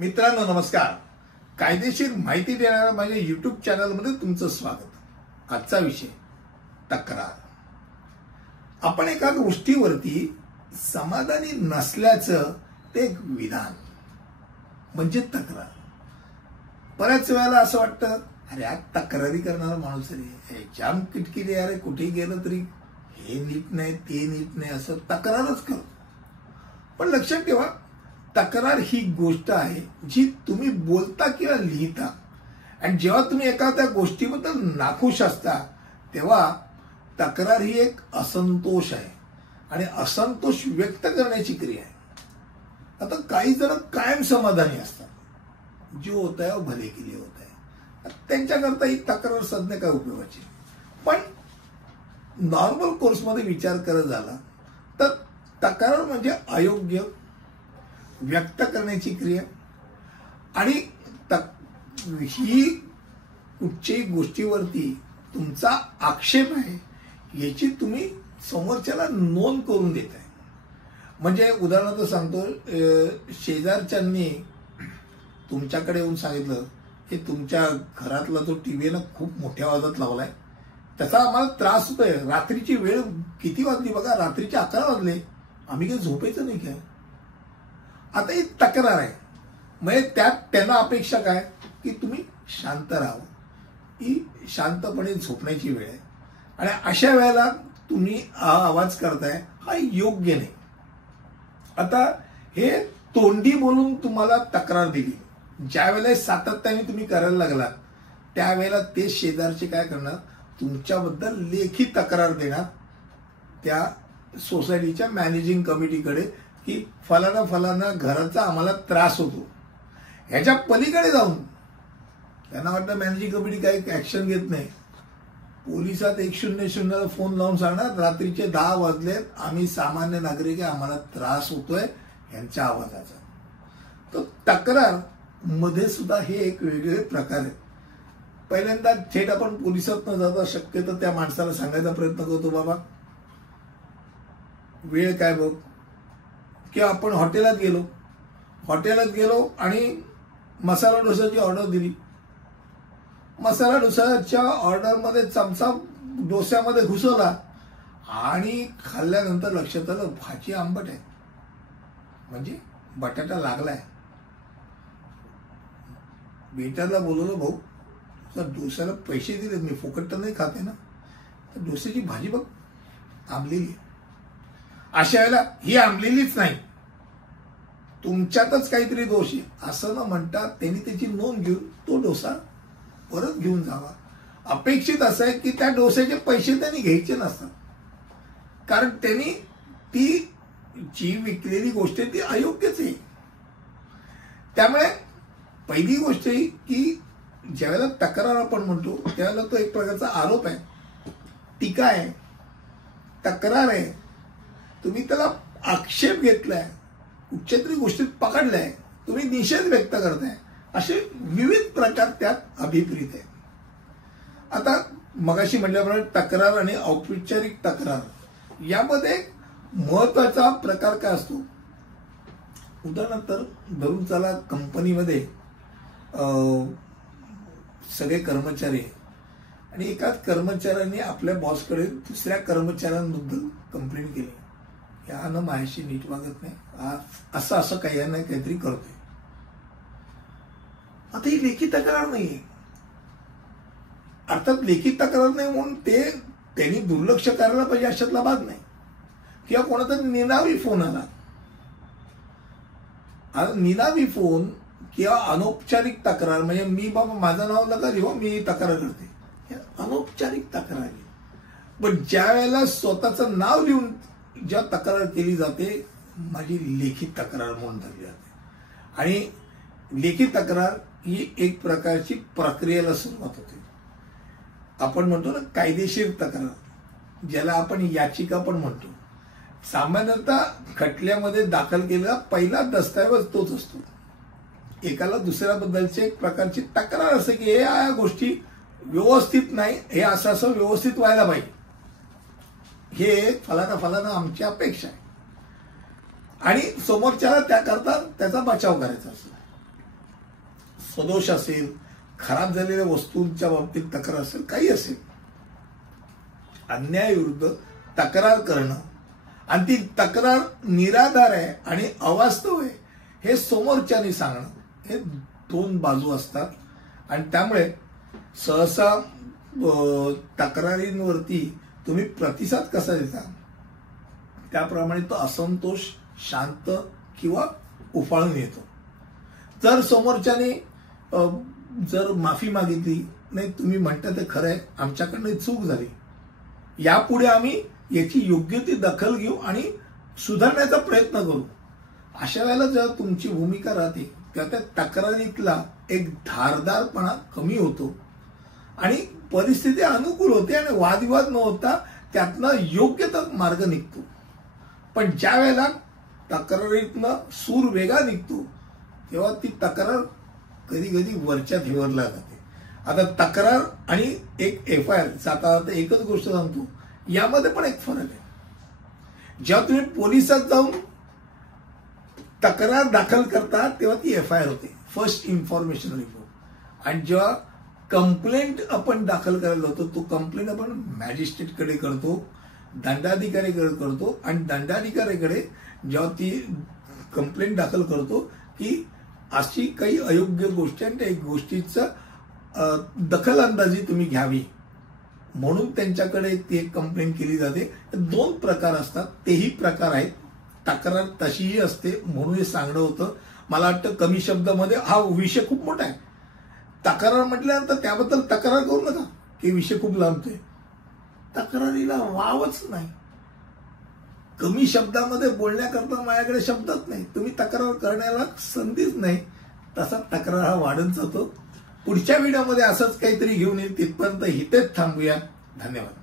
मित्रांनो नमस्कार. कायदेशीर माहिती देणाऱ्या माझ्या यूट्यूब चॅनलमध्ये तुमचं स्वागत. आजचा विषय तक्रार. आपण एका गोष्टीवरती समाधानी नसल्याचं ते एक विधान म्हणजे तक्रार. बऱ्याच वेळेला असं वाटतं अरे आज तक्रारी करणारा माणूस रे, जाम किटकिली अरे कुठे गेलं तरी हे नीट नाही ते नीट नाही असं तक्रारच करतो. पण लक्षात ठेवा, तक्रार ही गोष्ट आहे जी तुम्ही बोलता किंवा लिहिता, आणि जेव्हा तुम्ही एखाद्या गोष्टीबद्दल नाखुश असता तेव्हा तक्रार ही एक असंतोष आहे आणि असंतोष व्यक्त करण्याची क्रिया आहे. आता काही जण कायम समाधानी असतात, जो होत आहे भले के लिए होत आहे, त्यांच्याकरता ही तक्रार साधणे काय उपयोगाची. पण नॉर्मल कोर्समध्ये विचार करत झाला तर तक्रार म्हणजे अयोग्य व्यक्त करण्याची क्रिया, आणि ही कुठच्याही गोष्टीवरती तुमचा आक्षेप आहे याची तुम्ही समोरच्याला नोंद करून देत आहे. म्हणजे उदाहरणार्थ सांगतो, शेजारच्यांनी तुमच्याकडे येऊन सांगितलं की तुमच्या घरातला जो टीव्ही ना खूप मोठ्या आवाजात लावलाय, त्याचा आम्हाला त्रास होतोय. रात्रीची वेळ किती वाजली बघा, रात्रीचे 11 वाजले, आम्ही काही झोपायचं नाही काय. आता ही तक्रार आहे. म्हणजे त्यात त्यांना अपेक्षा काय की तुम्ही शांत राहावं, ही शांतपणे झोपण्याची वेळ आहे, आणि अशा वेळेला तुम्ही हा आवाज करताय हा योग्य नाही. आता हे तोंडी बोलून तुम्हाला तक्रार दिली, ज्या वेळेला सातत्याने तुम्ही करायला लागलात त्यावेळेला ते शेजारचे काय करणार, तुमच्याबद्दल लेखी तक्रार देणार त्या सोसायटीच्या मॅनेजिंग कमिटीकडे की फलाना फलाना घराचा आम्हाला त्रास होतो. ह्याच्या पलीकडे जाऊन त्यांना वाटतं मॅनेजिंग कमिटी काही ऍक्शन घेत नाही, पोलिसात 100 फोन लावून सांगणार रात्रीचे 10 वाजलेत, आम्ही सामान्य नागरिक आहे, आम्हाला त्रास होतोय यांच्या आवाजाचा. तर तक्रार मध्ये सुद्धा हे एक वेगळे प्रकार आहेत. पहिल्यांदा थेट आपण पोलिसात न जाता शक्यतो त्या माणसाला सांगायचा प्रयत्न करतो, बाबा वेळ काय बघ. किंवा आपण हॉटेलात गेलो आणि मसाला डोसाची ऑर्डर दिली. मसाला डोसाच्या ऑर्डरमध्ये चमचा डोस्यामध्ये घुसवला आणि खाल्ल्यानंतर लक्षात आलं भाजी आंबट आहे, म्हणजे बटाटा लागलाय. वेटरला बोलवलं, भाऊ डोस्याला पैसे दिले, मी फुकट तर नाही खाते ना, तर डोस्याची भाजी बघ आंबलेली. अशा वेळेला ही आंबलेलीच नाही, तुमच्यातच काहीतरी दोष आहे असं न म्हणता त्यांनी त्याची नोंद घेऊन तो डोसा परत घेऊन जावा. अपेक्षित असं आहे की त्या डोस्याचे पैसे त्यांनी घ्यायचे नसतात, कारण त्यांनी ती जी विकलेली गोष्ट आहे ती अयोग्यच आहे. त्यामुळे पहिली गोष्ट ही की ज्यावेळेला तक्रार आपण म्हणतो त्यावेळेला तो एक प्रकारचा आरोप आहे, टीका आहे, तक्रार आहे. तुम्ही त्याला आक्षेप घेतलाय, कुठच्या तरी गोष्टीत पकडलाय, तुम्ही निषेध व्यक्त करताय, असे विविध प्रकार त्यात अभिप्रेत आहे. आता मगाशी म्हटल्याप्रमाणे तक्रार आणि औपचारिक तक्रार यामध्ये महत्वाचा प्रकार काय असतो. उदाहरणार्थ धरून चला, कंपनीमध्ये सगळे कर्मचारी आणि एकाच कर्मचाऱ्याने आपल्या बॉसकडे दुसऱ्या कर्मचाऱ्यांबद्दल कंप्लेंट केली, यानं माझ्याशी नीट वागत नाही, असं काही नाही काहीतरी करतोय. आता ही लेखी तक्रार नाहीये. अर्थात लेखी तक्रार नाही म्हणून त्यांनी दुर्लक्ष करायला पाहिजे अशातला भाग नाही. किंवा कोणाचा निनावी फोन आला, निनावी फोन किंवा अनौपचारिक तक्रार, म्हणजे मी बाबा माझं नाव नका घेऊ, मी तक्रार करते, अनौपचारिक तक्रार आहे. पण ज्या वेळेला स्वतःचं नाव लिहून ज्या तक्रार केली जाते, माझी लेखी तक्रार म्हणून धरली जाते. आणि लेखी तक्रार ही एक प्रकारची प्रक्रियेला सुरुवात होते. आपण म्हणतो ना कायदेशीर तक्रार, ज्याला आपण याचिका पण म्हणतो. सामान्यतः खटल्यामध्ये दाखल केलेला पहिला दस्तऐवज तोच असतो. एकाला दुसऱ्याबद्दलची एक प्रकारची तक्रार असते की हे या गोष्टी व्यवस्थित नाही, हे असं व्यवस्थित व्हायला पाहिजे, हे फलाना आमची अपेक्षा आहे, आणि समोरच्याला त्याकरता त्याचा बचाव करायचा असतो. सदोष असेल, खराब झालेल्या वस्तूंच्या बाबतीत तक्रार असेल, काही असेल, अन्यायाविरुद्ध तक्रार करणं आणि ती तक्रार निराधार आहे आणि अवास्तव आहे हे समोरच्याने सांगणं, हे दोन बाजू असतात. आणि त्यामुळे सहसा तक्रारींवरती तुम्ही प्रतिसाद कसा देता त्याप्रमाणे तो असंतोष शांत किंवा उफाळून येतो. जर समोरच्याने जर माफी मागितली, नाही तुम्ही म्हणता ते खरं आहे, आमच्याकडनं चूक झाली, यापुढे आम्ही याची योग्य ती दखल घेऊ आणि सुधारण्याचा प्रयत्न करू, अशा वेळेला जेव्हा तुमची भूमिका राहते तेव्हा त्या तक्रारीतला एक धारदारपणा कमी होतो आणि परिस्थिती अनुकूल होते आणि वादविवाद न होता त्यातनं योग्य तो मार्ग निघतो. पण ज्या वेळेला तक्रारीतनं सूर वेगळा निघतो तेव्हा ती तक्रार कधी कधी वरच्या ठेवरला जाते. आता तक्रार आणि एक FIR आता एकच गोष्ट सांगतो, यामध्ये पण एक फरक आहे. जेव्हा तुम्ही पोलिसात जाऊन तक्रार दाखल करता तेव्हा ती FIR होते, फर्स्ट इन्फॉर्मेशन रिपोर्ट. आणि जेव्हा कंप्लेंट आपण दाखल करायला होतो तो कंप्लेंट आपण मॅजिस्ट्रेटकडे करतो, दंडाधिकारीकडे करतो आणि दंडाधिकारीकडे जेव्हा ती कंप्लेंट दाखल करतो की अशी काही अयोग्य गोष्टी आणि त्या गोष्टीचं दखलंदाजी तुम्ही घ्यावी म्हणून त्यांच्याकडे ती एक कंप्लेंट केली जाते. दोन प्रकार असतात, तेही प्रकार आहेत. तक्रार तशीही असते म्हणून हे सांगणं होतं. मला वाटतं कमी शब्दामध्ये हा विषय खूप मोठा आहे. तक्रार म्हटल्यानंतर त्याबद्दल तक्रार करू नका की विषय खूप लांबतोय. तक्रारीला वावच नाही. कमी शब्दामध्ये बोलण्याकरता माझ्याकडे शब्दच नाही, तुम्ही तक्रार करण्याला संधीच नाही, तसा तक्रार हा वाढत जातो. पुढच्या व्हिडिओमध्ये असंच काहीतरी घेऊन येईल. तिथपर्यंत इथेच थांबूया. धन्यवाद.